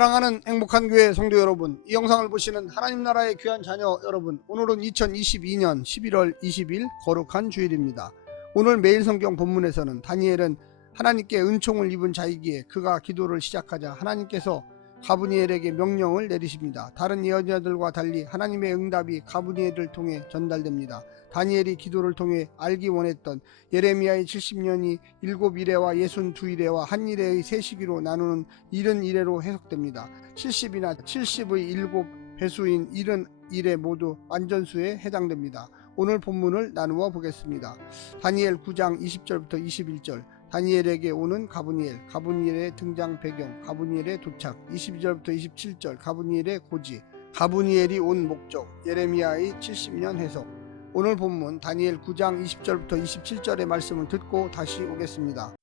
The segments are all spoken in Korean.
사랑하는 행복한 교회 성도 여러분, 이 영상을 보시는 하나님 나라의 귀한 자녀 여러분, 오늘은 2022년 11월 20일 거룩한 주일입니다. 오늘 매일 성경 본문에서는 다니엘은 하나님께 은총을 입은 자이기에 그가 기도를 시작하자 하나님께서 가브니엘에게 명령을 내리십니다. 다른 예언자들과 달리 하나님의 응답이 가브니엘을 통해 전달됩니다. 다니엘이 기도를 통해 알기 원했던 예레미야의 70년이 7이레와 62이레와 한 이레의 세 시기로 나누는 70이레로 해석됩니다. 70이나 70의 7배수인 71에 모두 완전수에 해당됩니다. 오늘 본문을 나누어 보겠습니다. 다니엘 9장 20절부터 21절, 다니엘에게 오는 가브니엘, 가브니엘의 등장 배경, 가브니엘의 도착, 22절부터 27절, 가브니엘의 고지, 가브니엘이 온 목적, 예레미야의 70년 해석. 오늘 본문 다니엘 9장 20절부터 27절의 말씀을 듣고 다시 오겠습니다.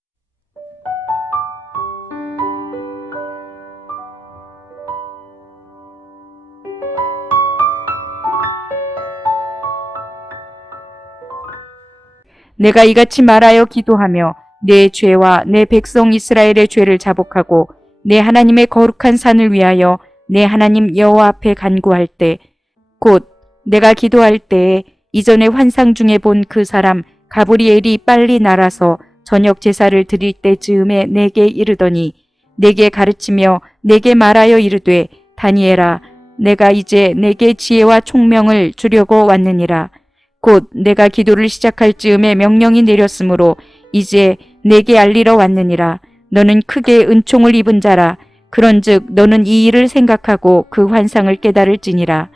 내가 이같이 말하여 기도하며 내 죄와 내 백성 이스라엘의 죄를 자복하고 내 하나님의 거룩한 산을 위하여 내 하나님 여호와 앞에 간구할 때, 곧 내가 기도할 때에 이전에 환상 중에 본 그 사람 가브리엘이 빨리 날아서 저녁 제사를 드릴 때 즈음에 내게 이르더니, 내게 가르치며 내게 말하여 이르되, 다니엘아, 내가 이제 내게 지혜와 총명을 주려고 왔느니라. 곧 내가 기도를 시작할 즈음에 명령이 내렸으므로 이제 내게 알리러 왔느니라. 너는 크게 은총을 입은 자라. 그런즉 너는 이 일을 생각하고 그 환상을 깨달을지니라.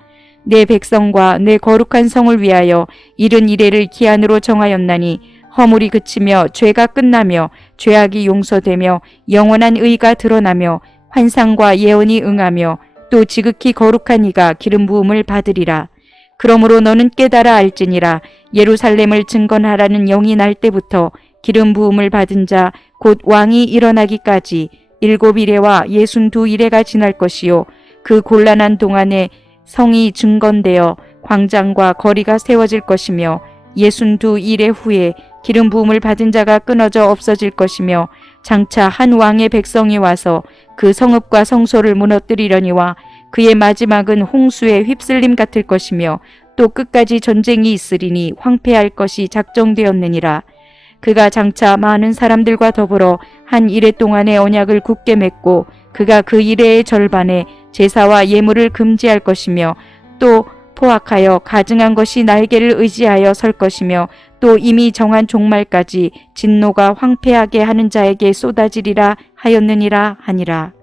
내 백성과 내 거룩한 성을 위하여 71회를 기한으로 정하였나니 허물이 그치며 죄가 끝나며 죄악이 용서되며 영원한 의가 드러나며 환상과 예언이 응하며 또 지극히 거룩한 이가 기름 부음을 받으리라. 그러므로 너는 깨달아 알지니라. 예루살렘을 증건하라는 영이 날 때부터 기름 부음을 받은 자 곧 왕이 일어나기까지 7이레와 62이레가 지날 것이요, 그 곤란한 동안에 성이 증건되어 광장과 거리가 세워질 것이며 62이레 후에 기름 부음을 받은 자가 끊어져 없어질 것이며, 장차 한 왕의 백성이 와서 그 성읍과 성소를 무너뜨리려니와 그의 마지막은 홍수의 휩쓸림 같을 것이며 또 끝까지 전쟁이 있으리니 황폐할 것이 작정되었느니라. 그가 장차 많은 사람들과 더불어 한 이레 동안의 언약을 굳게 맺고 그가 그 이레의 절반에 제사와 예물을 금지할 것이며 또 포악하여 가증한 것이 날개를 의지하여 설 것이며 또 이미 정한 종말까지 진노가 황폐하게 하는 자에게 쏟아지리라 하였느니라 하니라.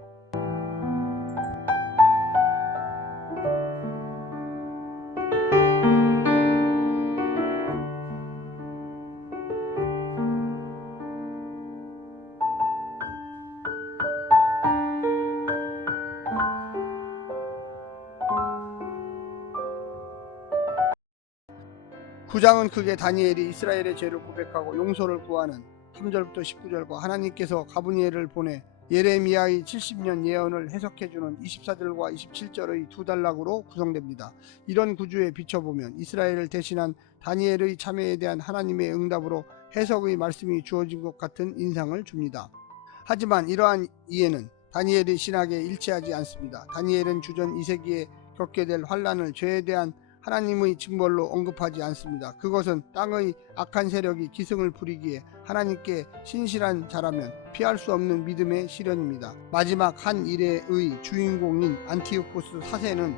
구장은 크게 다니엘이 이스라엘의 죄를 고백하고 용서를 구하는 3절부터 19절과 하나님께서 가브니엘을 보내 예레미야의 70년 예언을 해석해주는 24절과 27절의 두 단락으로 구성됩니다. 이런 구조에 비춰보면 이스라엘을 대신한 다니엘의 참여에 대한 하나님의 응답으로 해석의 말씀이 주어진 것 같은 인상을 줍니다. 하지만 이러한 이해는 다니엘의 신학에 일치하지 않습니다. 다니엘은 주전 2세기에 겪게 될 환난을 죄에 대한 하나님의 징벌로 언급하지 않습니다. 그것은 땅의 악한 세력이 기승을 부리기에 하나님께 신실한 자라면 피할 수 없는 믿음의 실현입니다. 마지막 한 이레의 주인공인 안티오코스 4세는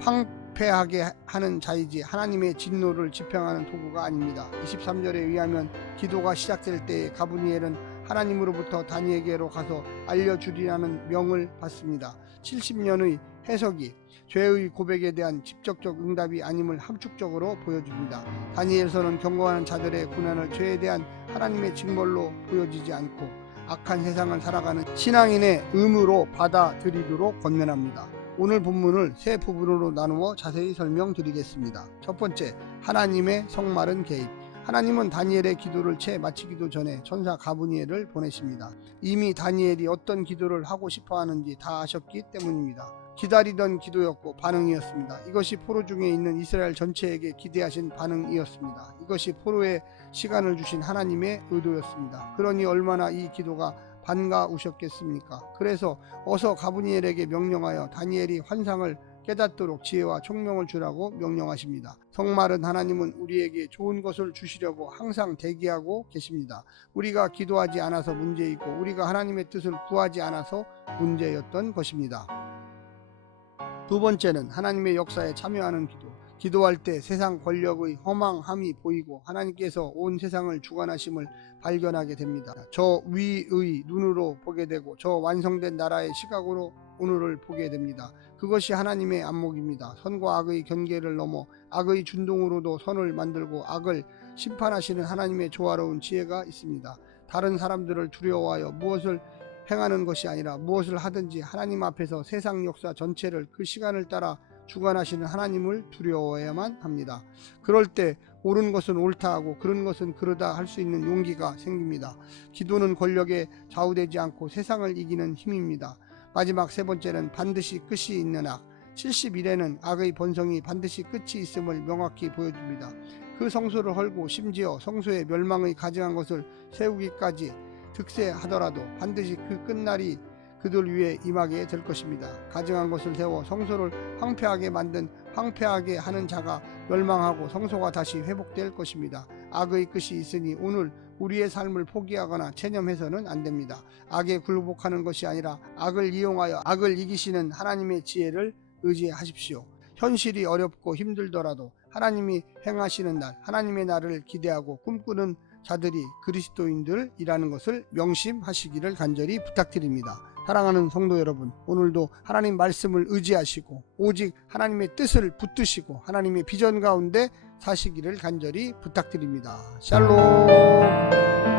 황폐하게 하는 자이지 하나님의 진노를 지평하는 도구가 아닙니다. 23절에 의하면 기도가 시작될 때에 가브니엘은 하나님으로부터 다니엘에게로 가서 알려주리라는 명을 받습니다. 70년의 해석이 죄의 고백에 대한 직접적 응답이 아님을 함축적으로 보여줍니다. 다니엘서는 경고하는 자들의 고난을 죄에 대한 하나님의 징벌로 보여지지 않고 악한 세상을 살아가는 신앙인의 의무로 받아들이도록 권면합니다. 오늘 본문을 세 부분으로 나누어 자세히 설명드리겠습니다. 첫 번째, 하나님의 성마른 개입. 하나님은 다니엘의 기도를 채 마치기도 전에 천사 가브니엘을 보내십니다. 이미 다니엘이 어떤 기도를 하고 싶어 하는지 다 아셨기 때문입니다. 기다리던 기도였고 반응이었습니다. 이것이 포로 중에 있는 이스라엘 전체에게 기대하신 반응이었습니다. 이것이 포로에 시간을 주신 하나님의 의도였습니다. 그러니 얼마나 이 기도가 반가우셨겠습니까? 그래서 어서 가브니엘에게 명령하여 다니엘이 환상을 깨닫도록 지혜와 총명을 주라고 명령하십니다. 성말은 하나님은 우리에게 좋은 것을 주시려고 항상 대기하고 계십니다. 우리가 기도하지 않아서 문제이고 우리가 하나님의 뜻을 구하지 않아서 문제였던 것입니다. 두 번째는 하나님의 역사에 참여하는 기도. 기도할 때 세상 권력의 허망함이 보이고 하나님께서 온 세상을 주관하심을 발견하게 됩니다. 저 위의 눈으로 보게 되고 저 완성된 나라의 시각으로 오늘을 보게 됩니다. 그것이 하나님의 안목입니다. 선과 악의 경계를 넘어 악의 준동으로도 선을 만들고 악을 심판하시는 하나님의 조화로운 지혜가 있습니다. 다른 사람들을 두려워하여 무엇을 행하는 것이 아니라 무엇을 하든지 하나님 앞에서 세상 역사 전체를 그 시간을 따라 주관하시는 하나님을 두려워해야만 합니다. 그럴 때 옳은 것은 옳다 하고 그른 것은 그르다 할 수 있는 용기가 생깁니다. 기도는 권력에 좌우되지 않고 세상을 이기는 힘입니다. 마지막 세 번째는 반드시 끝이 있는 악. 70일에는 악의 번성이 반드시 끝이 있음을 명확히 보여줍니다. 그 성소를 헐고 심지어 성소의 멸망의 가증한 것을 세우기까지 득세하더라도 반드시 그 끝날이 그들 위에 임하게 될 것입니다. 가증한 것을 세워 성소를 황폐하게 하는 자가 멸망하고 성소가 다시 회복될 것입니다. 악의 끝이 있으니 오늘 우리의 삶을 포기하거나 체념해서는 안 됩니다. 악에 굴복하는 것이 아니라 악을 이용하여 악을 이기시는 하나님의 지혜를 의지하십시오. 현실이 어렵고 힘들더라도 하나님이 행하시는 날, 하나님의 날을 기대하고 꿈꾸는 자들이 그리스도인들이라는 것을 명심하시기를 간절히 부탁드립니다. 사랑하는 성도 여러분, 오늘도 하나님 말씀을 의지하시고 오직 하나님의 뜻을 붙드시고 하나님의 비전 가운데 사시기를 간절히 부탁드립니다. 샬롬.